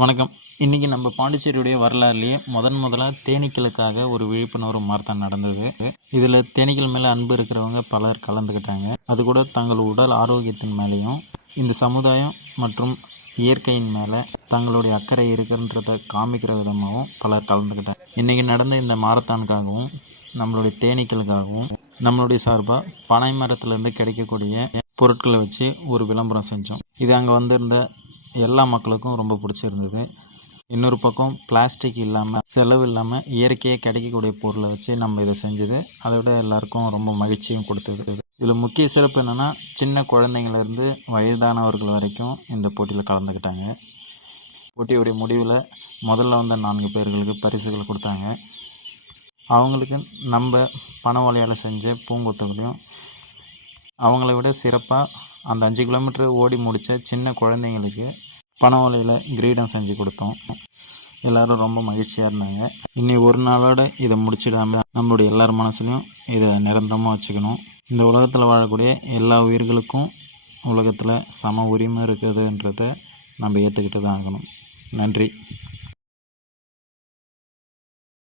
வணக்கம். இன்றைக்கி நம்ம பாண்டிச்சேரியுடைய வரலாறுலேயே முதலாக தேனீக்களுக்காக ஒரு விழிப்புணர்வு மாரத்தான் நடந்தது. இதில் தேனீக்கள் மேலே அன்பு இருக்கிறவங்க பலர் கலந்துக்கிட்டாங்க. அது கூட தங்கள் உடல் ஆரோக்கியத்தின் மேலேயும் இந்த சமுதாயம் மற்றும் இயற்கையின் மேலே தங்களுடைய அக்கறை இருக்குன்றதை காமிக்கிற விதமாகவும் பலர் கலந்துக்கிட்டாங்க. இன்றைக்கி நடந்த இந்த மாரத்தானுக்காகவும் நம்மளுடைய தேனீக்களுக்காகவும் நம்மளுடைய சார்பாக பனை மரத்துலேருந்து கிடைக்கக்கூடிய பொருட்களை வச்சு ஒரு விளம்பரம் செஞ்சோம். இது அங்கே வந்திருந்த எல்லா மக்களுக்கும் ரொம்ப பிடிச்சிருந்தது. இன்னொரு பக்கம் பிளாஸ்டிக் இல்லாமல் செலவு இல்லாமல் இயற்கையாக கிடைக்கக்கூடிய பொருளை வச்சு நம்ம இதை செஞ்சது அதை விட எல்லாருக்கும் ரொம்ப மகிழ்ச்சியும் கொடுத்தது. இதில் முக்கிய சிறப்பு என்னென்னா, சின்ன குழந்தைங்கள்லேருந்து வயதானவர்கள் வரைக்கும் இந்த போட்டியில் கலந்துக்கிட்டாங்க. போட்டியுடைய முடிவில் முதல்ல வந்த 4 பேர்களுக்கு பரிசுகள் கொடுத்தாங்க. அவங்களுக்கு நம்ம பனை ஓலையால் செஞ்ச பூங்கொத்துகளையும் அவங்கள விட சிறப்பாக அந்த 5 கிலோமீட்டர் ஓடி முடித்த சின்ன குழந்தைங்களுக்கு பனை ஓலையில் கிரீடம் செஞ்சு கொடுத்தோம். எல்லோரும் ரொம்ப மகிழ்ச்சியாக இருந்தாங்க. இன்னி ஒரு நாளோடு இதை முடிச்சிடாமல் நம்மளுடைய எல்லார் மனசுலையும் இதை நிரந்தரமாக வச்சுக்கணும். இந்த உலகத்தில் வாழக்கூடிய எல்லா உயிர்களுக்கும் உலகத்தில் சம உரிமை இருக்குதுன்றதை நம்ம ஏற்றுக்கிட்டு தான் ஆகணும். நன்றி.